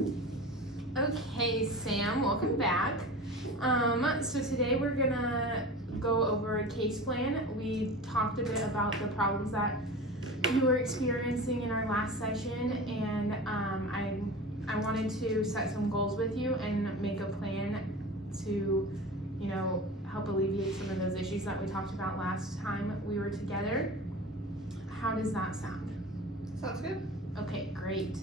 Okay, Sam, welcome back. So today we're gonna go over a case plan. We talked a bit about the problems that you were experiencing in our last session, and I wanted to set some goals with you and make a plan to, help alleviate some of those issues that we talked about last time we were together. How does that sound? Sounds good. Okay, great.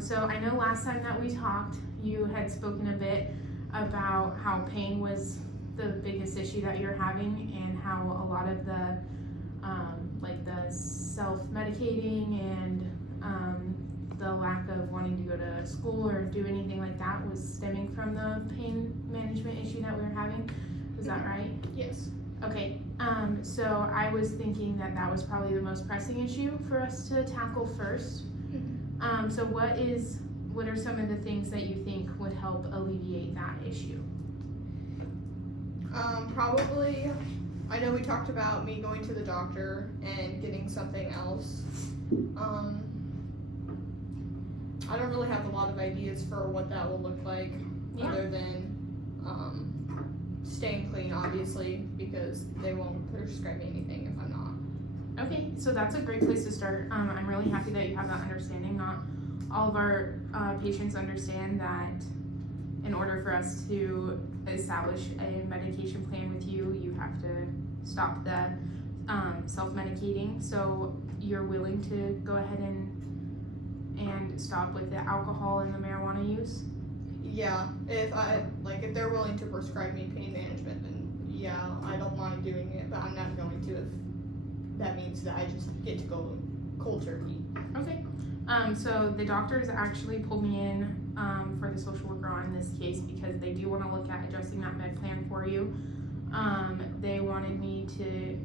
So I know last time that we talked, you had spoken a bit about how pain was the biggest issue that you're having, and how a lot of the the self-medicating and the lack of wanting to go to school or do anything like that was stemming from the pain management issue that we were having. Is that right? Yes. Okay, so I was thinking that that was probably the most pressing issue for us to tackle first. So what are some of the things that you think would help alleviate that issue? Probably, I know we talked about me going to the doctor and getting something else. I don't really have a lot of ideas for what that will look like, other than staying clean, obviously, because they won't prescribe me anything if I'm not. Okay, so that's a great place to start. I'm really happy that you have that understanding. Not all of our patients understand that in order for us to establish a medication plan with you, you have to stop the self-medicating. So you're willing to go ahead and stop with the alcohol and the marijuana use? Yeah, if they're willing to prescribe me pain management, then yeah, I don't mind doing it, but I'm not going to if that means that I just get to go cold turkey. Okay. So the doctors actually pulled me in for the social worker on this case because they do want to look at adjusting that med plan for you. They wanted me to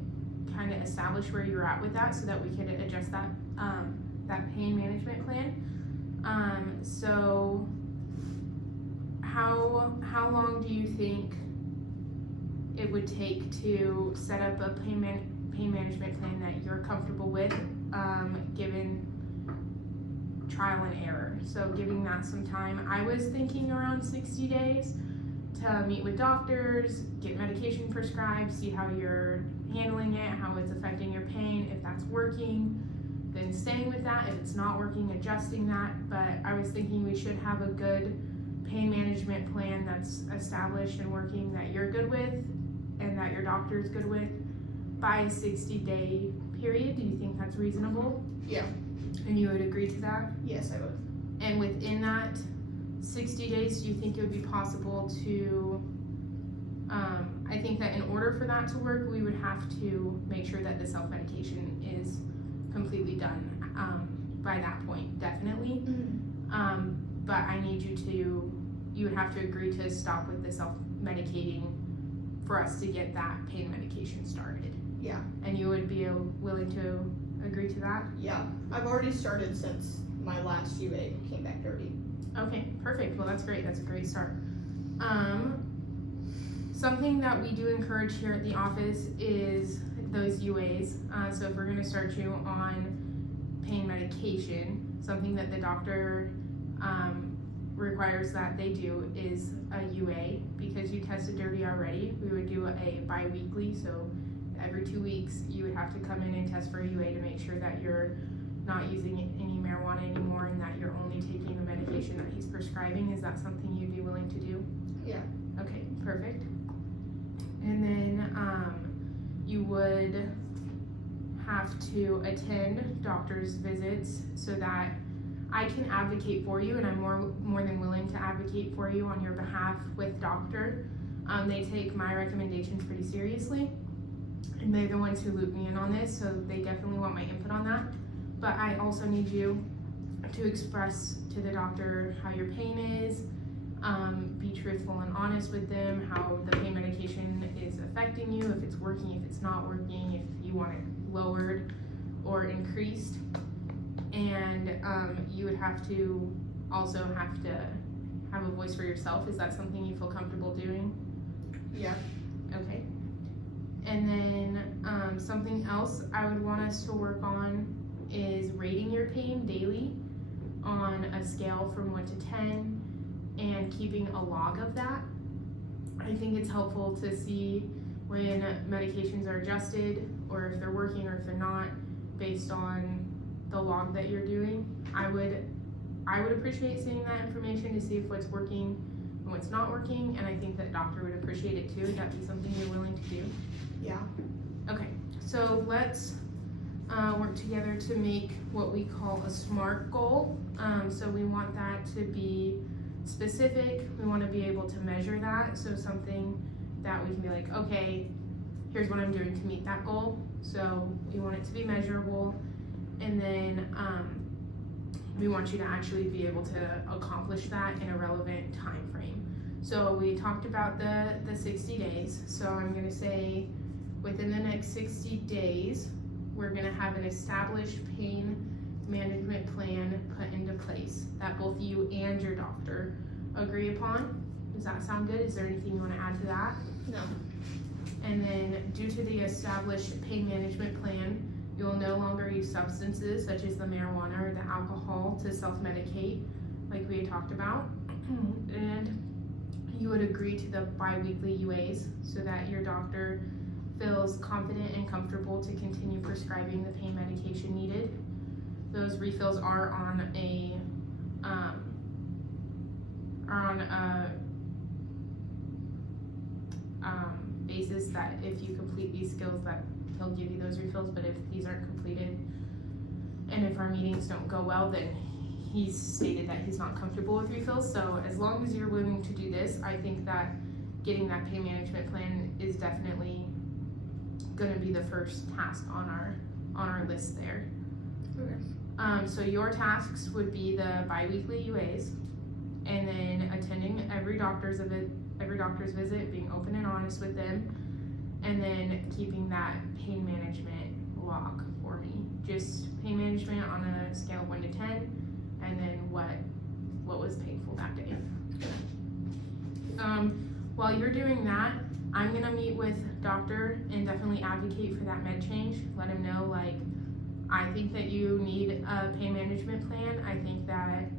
kind of establish where you're at with that so that we could adjust that that pain management plan. So how long do you think it would take to set up a pain management plan that you're comfortable with, given trial and error? So giving that some time. I was thinking around 60 days to meet with doctors, get medication prescribed, see how you're handling it, how it's affecting your pain. If that's working, then staying with that. If it's not working, adjusting that. But I was thinking we should have a good pain management plan that's established and working, that you're good with and that your doctor is good with by a 60-day period. Do you think that's reasonable? Yeah. And you would agree to that? Yes, I would. And within that 60 days, do you think it would be possible to, I think that in order for that to work, we would have to make sure that the self-medication is completely done by that point, definitely. But I need you would have to agree to stop with the self-medicating for us to get that pain medication started. Yeah. And you would be willing to agree to that? Yeah. I've already started since my last UA came back dirty. Okay, perfect. Well, that's great. That's a great start. Something that we do encourage here at the office is those UAs. So if we're going to start you on pain medication, something that the doctor requires that they do is a UA. Because you tested dirty already, we would do a bi-weekly. So every 2 weeks, you would have to come in and test for a UA to make sure that you're not using any marijuana anymore and that you're only taking the medication that he's prescribing. Is that something you'd be willing to do? Yeah. Okay, perfect. And then you would have to attend doctor's visits so that I can advocate for you, and I'm more than willing to advocate for you on your behalf with doctor. They take my recommendations pretty seriously, and they're the ones who loop me in on this, so they definitely want my input on that. But I also need you to express to the doctor how your pain is, be truthful and honest with them, how the pain medication is affecting you, if it's working, if it's not working, if you want it lowered or increased. And you would have to also have a voice for yourself. Is that something you feel comfortable doing? Yeah. Okay. And then something else I would want us to work on is rating your pain daily on a scale from 1 to 10 and keeping a log of that. I think it's helpful to see when medications are adjusted, or if they're working or if they're not, based on the log that you're doing. I would appreciate seeing that information to see if what's working and what's not working, and I think that doctor would appreciate it too. Would that be something you're willing to do? Yeah. Okay, so let's work together to make what we call a SMART goal. So we want that to be specific. We want to be able to measure that. So something that we can be like, okay, here's what I'm doing to meet that goal. So we want it to be measurable, and then we want you to actually be able to accomplish that in a relevant time frame. So we talked about the 60 days. So I'm going to say within the next 60 days, we're going to have an established pain management plan put into place that both you and your doctor agree upon. Does that sound good? Is there anything you want to add to that? No. And then due to the established pain management plan, you will no longer use substances such as the marijuana or the alcohol to self-medicate like we had talked about. And you would agree to the bi-weekly UAs so that your doctor feels confident and comfortable to continue prescribing the pain medication needed. Those refills are on a basis that if you complete these skills that he'll give you those refills, but if these aren't completed and if our meetings don't go well, then he's stated that he's not comfortable with refills. So as long as you're willing to do this, I think that getting that pain management plan is definitely going to be the first task on our list there. Okay. So your tasks would be the bi-weekly UAs, and then attending every doctor's visit, being open and honest with them, and then keeping that pain management log for me. Just pain management on a scale of 1 to 10, and then what was painful that day. While you're doing that, I'm gonna meet with doctor and definitely advocate for that med change. Let him know, like, I think that you need a pain management plan. I think that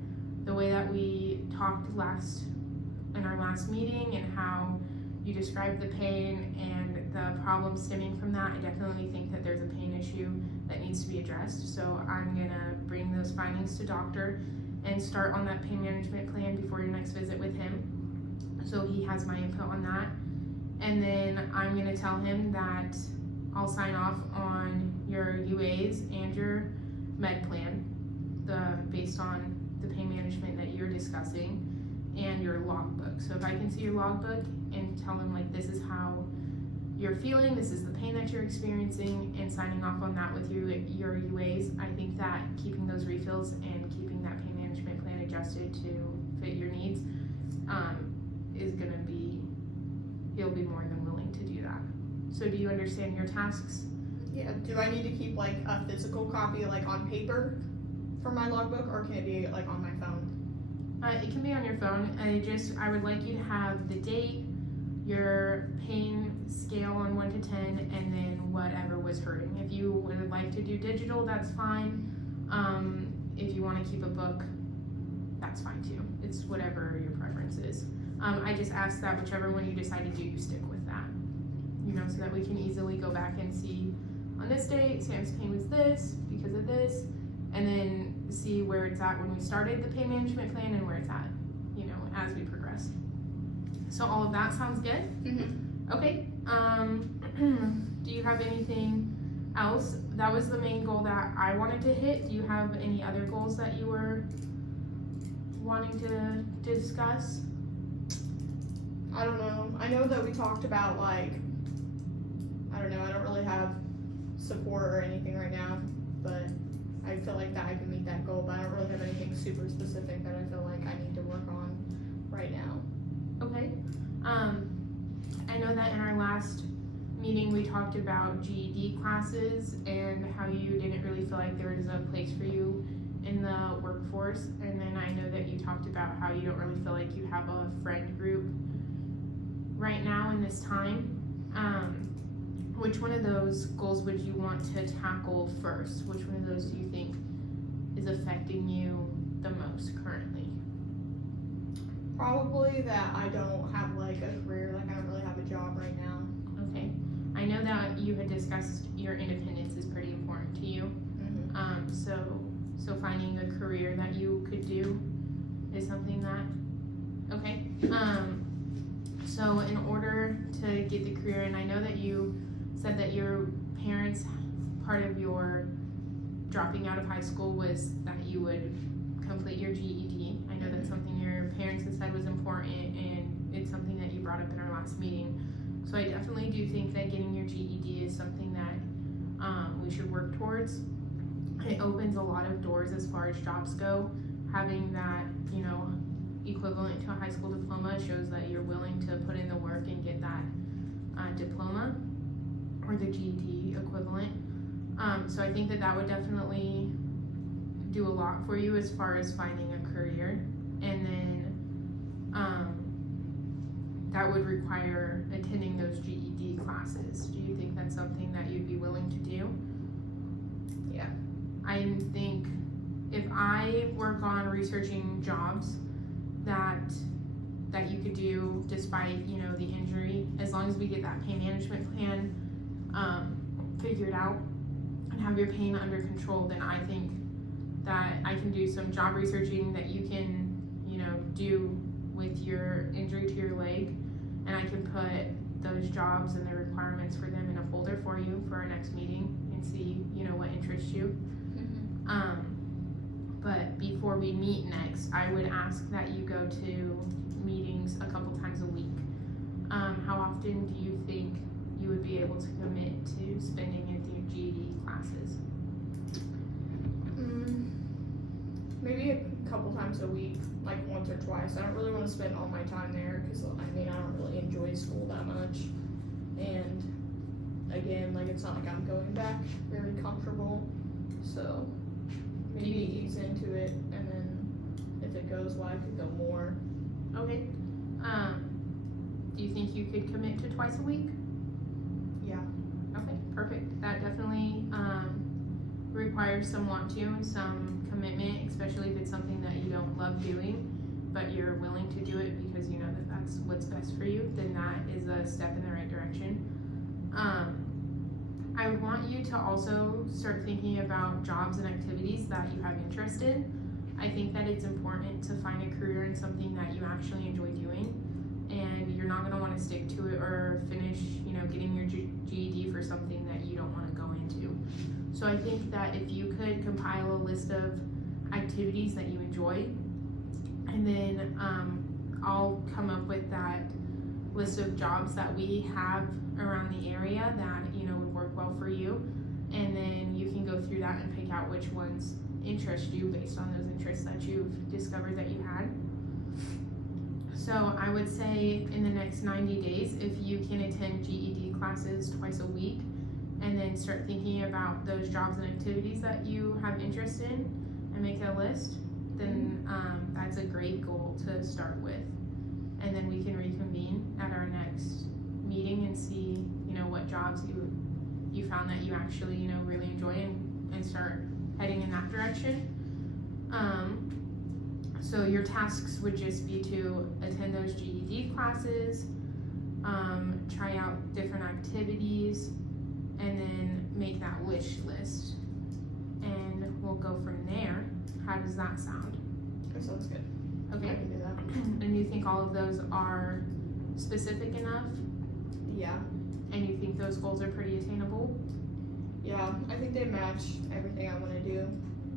the way that we talked in our last meeting and how you described the pain and the problems stemming from that, I definitely think that there's a pain issue that needs to be addressed. So I'm gonna bring those findings to doctor and start on that pain management plan before your next visit with him, so he has my input on that. And then I'm gonna tell him that I'll sign off on your UAs and your med plan, based on the pain management that you're discussing, and your logbook. So if I can see your logbook and tell him, like, this is how you're feeling, this is the pain that you're experiencing, and signing off on that with your UAs, I think that keeping those refills and keeping that pain management plan adjusted to fit your needs is gonna be, he'll be more than willing to do that. So do you understand your tasks? Yeah. Do I need to keep like a physical copy, like on paper, for my logbook, or can it be like on my phone? It can be on your phone. I would like you to have the date, your pain scale on 1 to 10, and then whatever was hurting. If you would like to do digital, that's fine. If you want to keep a book, that's fine too. It's whatever your preference is. I just ask that whichever one you decide to do, you stick with that. So that we can easily go back and see, on this date, Sam's pain was this, because of this, and then see where it's at when we started the pain management plan and where it's at, as we progress. So all of that sounds good? Mm-hmm. Okay. Do you have anything else? That was the main goal that I wanted to hit. Do you have any other goals that you were wanting to discuss? I don't know. I know that we talked about, like, I don't know, I don't really have support or anything right now, but I feel like that I can meet that goal, but I don't really have anything super specific that I feel like I need to work on right now. Okay. I know that in our last meeting we talked about GED classes and how you didn't really feel like there was a place for you in the workforce, and then I know that you talked about how you don't really feel like you have a friend group right now in this time. Which one of those goals would you want to tackle first? Which one of those do you think is affecting you the most currently? Probably that I don't have like a career, like I don't really have a job right now. Okay. I know that you had discussed your independence is pretty important to you. Mm-hmm. So finding a career that you could do is something that, okay. So in order to get the career, and I know that you said that your parents, part of your dropping out of high school was that you would complete your GED. I know that's something your parents had said was important, and it's something that you brought up in our last meeting. So I definitely do think that getting your GED is something that we should work towards. It opens a lot of doors as far as jobs go. Having that, equivalent to a high school diploma shows that you're willing to put in the work and get that diploma or the GED equivalent. So I think that would definitely do a lot for you as far as finding a career. And then that would require attending those GED classes. Do you think that's something that you'd be willing to do? Yeah. I think if I work on researching jobs that you could do despite, the injury, as long as we get that pain management plan figured out and have your pain under control, then I think that I can do some job researching that you can, do with your injury to your leg, and I can put those jobs and the requirements for them in a folder for you for our next meeting and see, what interests you. Mm-hmm. But before we meet next, I would ask that you go to meetings a couple times a week. How often do you think you would be able to commit to spending in your GED classes? Maybe a couple times a week, like once or twice. I don't really want to spend all my time there because I don't really enjoy school that much. And again, it's not like I'm going back very comfortable. So maybe ease into it, and then if it goes well, I could go more. Okay. Do you think you could commit to twice a week? Yeah. Okay, perfect. That definitely requires some want to and some commitment, especially if it's something that you don't love doing, but you're willing to do it because you know that that's what's best for you. Then that is a step in the right direction. I would want you to also start thinking about jobs and activities that you have interest in. I think that it's important to find a career in something that you actually enjoy doing, and you're not going to want to stick to it or finish, getting your GED for something that you don't want to go into. So I think that if you could compile a list of activities that you enjoy, and then I'll come up with that list of jobs that we have around the area that would work well for you, and then you can go through that and pick out which ones interest you based on those interests that you've discovered that you had. So I would say in the next 90 days, if you can attend GED classes twice a week and then start thinking about those jobs and activities that you have interest in and make a list, then that's a great goal to start with. And then we can reconvene at our next meeting and see, what jobs you found that you actually, really enjoy and start heading in that direction. So your tasks would just be to attend those GED classes, try out different activities, and then make that wish list. And we'll go from there. How does that sound? That sounds good. Okay. I can do that. And you think all of those are specific enough? Yeah. And you think those goals are pretty attainable? Yeah, I think they match everything I want to do.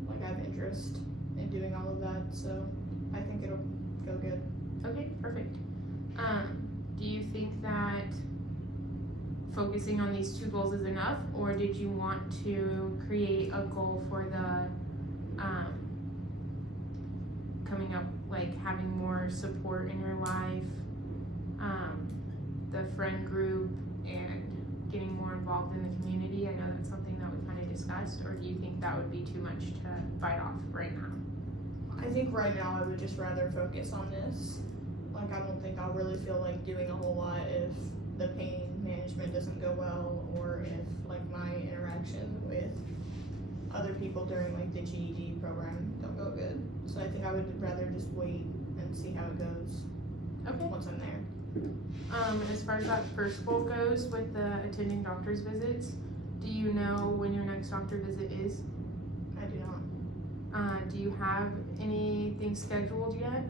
I have interest in doing all of that, so I think it'll go good. Okay, perfect. Do you think that focusing on these two goals is enough, or did you want to create a goal for the coming up, having more support in your life, the friend group, and getting more involved in the community? I know that's something that we kind of discussed, or do you think that would be too much to bite off right now? I think right now I would just rather focus on this. I don't think I'll really feel like doing a whole lot if the pain management doesn't go well, or if my interaction with other people during like the GED program don't go good. So I think I would rather just wait and see how it goes Okay. once I'm there. As far as that first goal goes with the attending doctor's visits, do you know when your next doctor visit is? I do not. Do you have anything scheduled yet?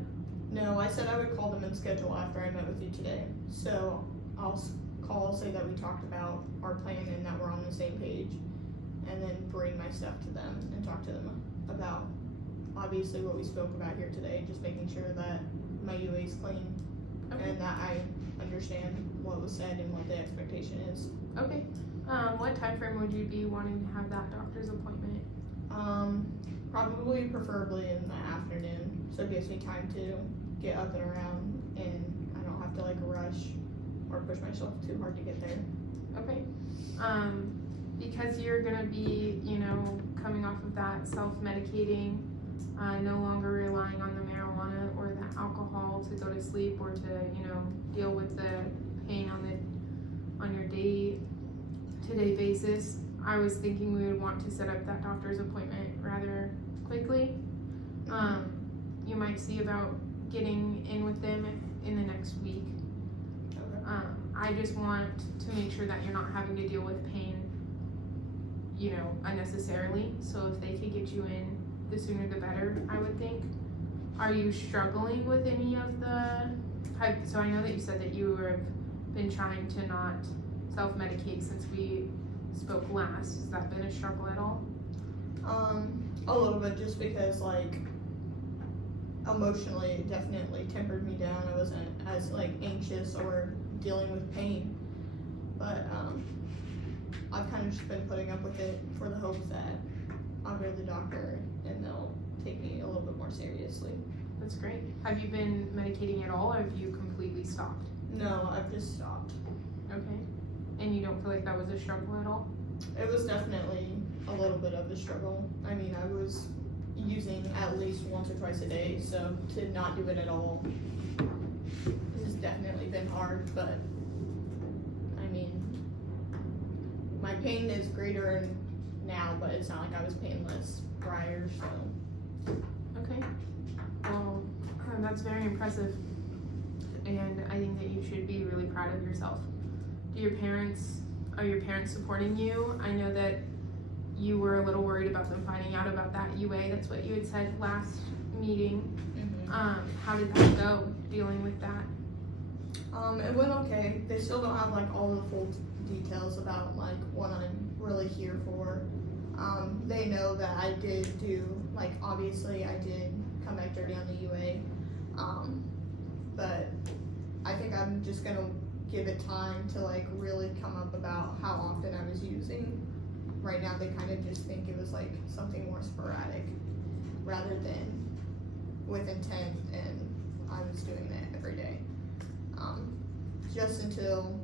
No, I said I would call them and schedule after I met with you today. So I'll call, say that we talked about our plan and that we're on the same page, and then bring my stuff to them and talk to them about obviously what we spoke about here today, just making sure that my UA is clean. Okay. And that I understand what was said and what the expectation is. Okay. What time frame would you be wanting to have that doctor's appointment? Probably preferably in the afternoon, so it gives me time to get up and around and I don't have to like rush or push myself too hard to get there. Okay. Because you're gonna be, coming off of that self-medicating, no longer relying on the marijuana or the alcohol to go to sleep or to, deal with the pain on your day-to-day basis. I was thinking we would want to set up that doctor's appointment rather quickly. You might see about getting in with them in the next week. Okay. I just want to make sure that you're not having to deal with pain, unnecessarily. So if they could get you in, the sooner the better, I would think. Are you struggling with any of so I know that you said that you have been trying to not self-medicate since we spoke last. Has that been a struggle at all? A little bit, just because like emotionally it definitely tempered me down. I wasn't as like anxious or dealing with pain, but I've kind of just been putting up with it for the hope that I'll go to the doctor and they'll take me a little bit more seriously. That's great. Have you been medicating at all, or have you completely stopped? No, I've just stopped. Okay. And you don't feel like that was a struggle at all? It was definitely a little bit of a struggle. I mean, I was using at least once or twice a day, so to not do it at all has definitely been hard, but I mean, my pain is greater now, but it's not like I was painless prior, so. Okay. Well, that's very impressive. And I think that you should be really proud of yourself. Are your parents supporting you? I know that you were a little worried about them finding out about that UA. That's what you had said last meeting. Mm-hmm. How did that go, dealing with that? It went okay. They still don't have like all the full details about like what I'm really here for. They know that I did do, like obviously I did come back dirty on the UA, but I think I'm just gonna give it time to like really come up about how often I was using. Right now they kind of just think it was like something more sporadic rather than with intent, and I was doing that every day. Just until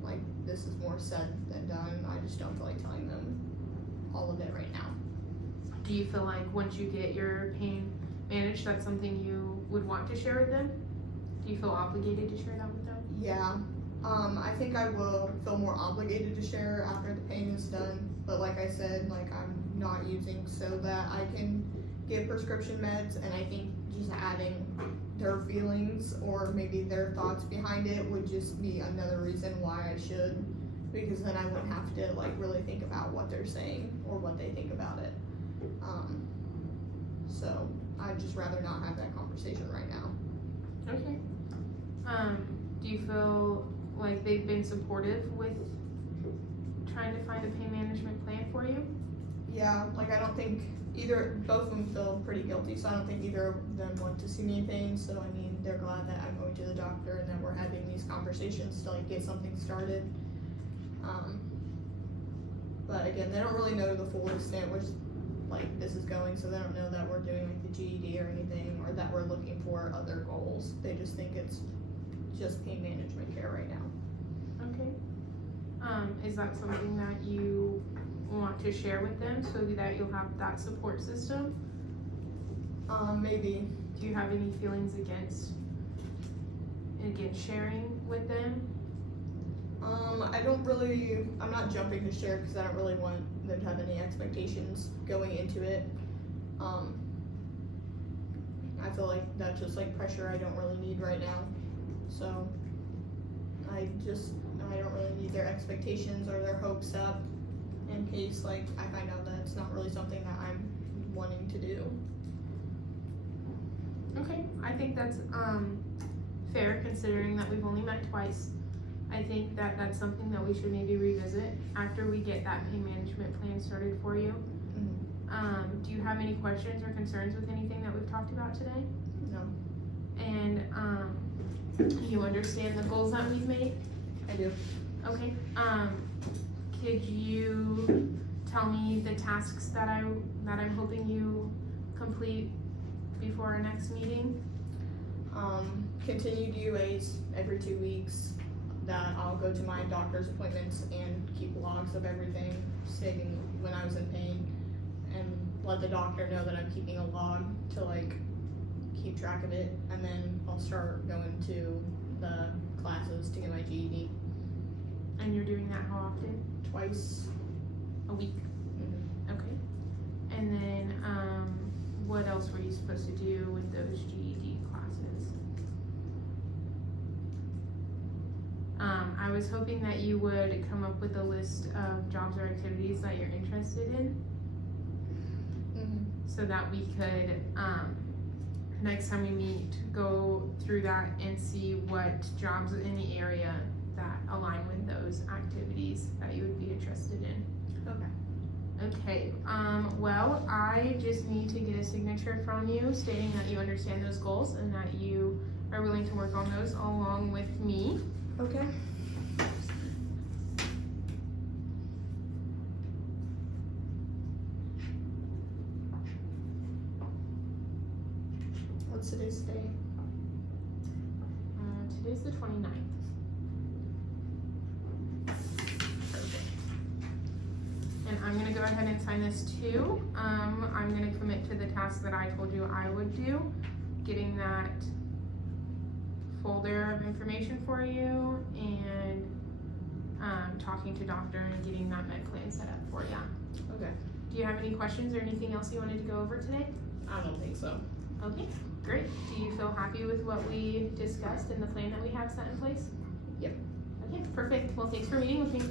like this is more said than done, I just don't feel like telling them all of it right now. Do you feel like once you get your pain managed, that's something you would want to share with them? Do you feel obligated to share that with them? Yeah, I think I will feel more obligated to share after the pain is done, but like I said, like I'm not using so that I can get prescription meds, and I think just adding their feelings or maybe their thoughts behind it would just be another reason why I should, because then I wouldn't have to like really think about what they're saying or what they think about it. So I'd just rather not have that conversation right now. Okay. Do you feel like they've been supportive with trying to find a pain management plan for you? Yeah, like I don't think both of them feel pretty guilty, so I don't think either of them want to see me in pain. So I mean, they're glad that I'm going to the doctor and that we're having these conversations to like get something started. But again, they don't really know the full extent which like this is going, so they don't know that we're doing like the GED or anything, or that we're looking for other goals. They just think it's just pain management care right now. Okay. Is that something that you want to share with them so that you'll have that support system? Maybe. Do you have any feelings against sharing with them? I'm not jumping to share because I don't really want them to have any expectations going into it. I feel like that's just like pressure I don't really need right now. So I don't really need their expectations or their hopes up in case like I find out that it's not really something that I'm wanting to do. Okay, I think that's fair considering that we've only met twice. I think that that's something that we should maybe revisit after we get that pain management plan started for you. Mm-hmm. Do you have any questions or concerns with anything that we've talked about today? No. And you understand the goals that we've made? I do. Okay. Could you tell me the tasks that I'm hoping you complete before our next meeting? Continued UAs every 2 weeks. That I'll go to my doctor's appointments and keep logs of everything, stating when I was in pain, and let the doctor know that I'm keeping a log to like keep track of it, and then I'll start going to the classes to get my GED. And you're doing that how often? Twice a week. Mm-hmm. Okay. And then what else were you supposed to do with those GED classes? I was hoping that you would come up with a list of jobs or activities that you're interested in, so that we could, next time we meet, go through that and see what jobs in the area that align with those activities that you would be interested in. Okay. Okay, well, I just need to get a signature from you stating that you understand those goals and that you are willing to work on those along with me. Okay. What's today's date? Today's the 29th. Perfect. And I'm gonna go ahead and sign this too. I'm gonna commit to the task that I told you I would do, getting that folder of information for you and talking to doctor and getting that med plan set up for you. Okay. Do you have any questions or anything else you wanted to go over today? I don't think so. Okay, great. Do you feel happy with what we discussed and the plan that we have set in place? Yep. Okay, perfect. Well, thanks for meeting with me.